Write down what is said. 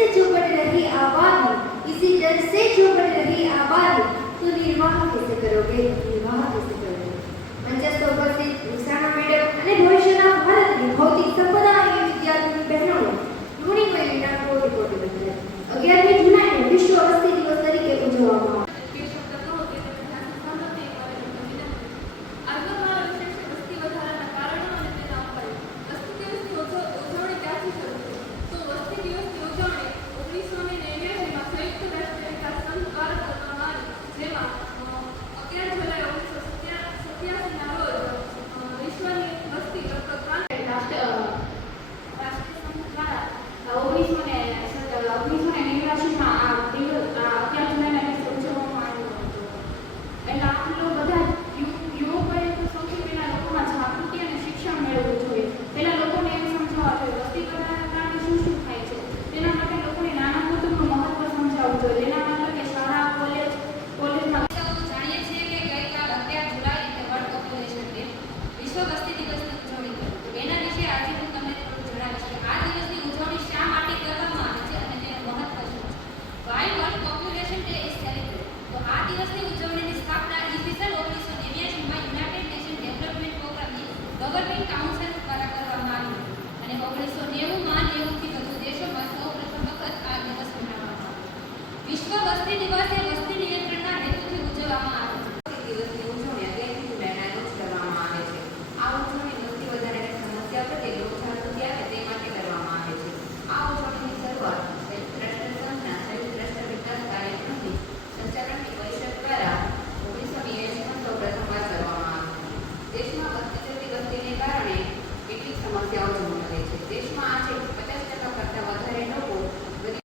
से जो बढ़ रही आबादी, इसी डर से जो बढ़ रही आबादी, तो निर्वाह कैसे करोगे? निर्वाह कैसे करोगे? મંચસ્થ ઉપસ્થિત ઉષાના મેડમ અને ભવિષ્યના ભારતની ભૌતિક સંપદા અંગે વિદ્યાર્થી બહેનોને ગુણી મહિના કોટી કોટી વંદન. 11મી જુલાઈને વિશ્વ વસ્તી દિવસ તરીકે ઉજવવામાં આવે. વિશ્વ વસ્તી દિવસ એ વસ્તી નિયંત્રણના હેતુથી ઉજવવામાં આવે છે. દિવસની ઉજવણી 11મી જુલાઈના રોજ કરવામાં આવે છે. આ ઉજવણી વસ્તી વધારાની સમસ્યા પ્રત્યે લોકજાગૃતિ આવે તે માટે કરવામાં આવે છે. આ ઉજવણીની શરૂઆત સંયુક્ત રાષ્ટ્ર સંઘના સંયુક્ત રાષ્ટ્ર વિકાસ કાર્યક્રમથી સંચાલનની પરિષદ દ્વારા 1982માં સૌપ્રથમવાર કરવામાં આવી. દેશમાં વસ્તી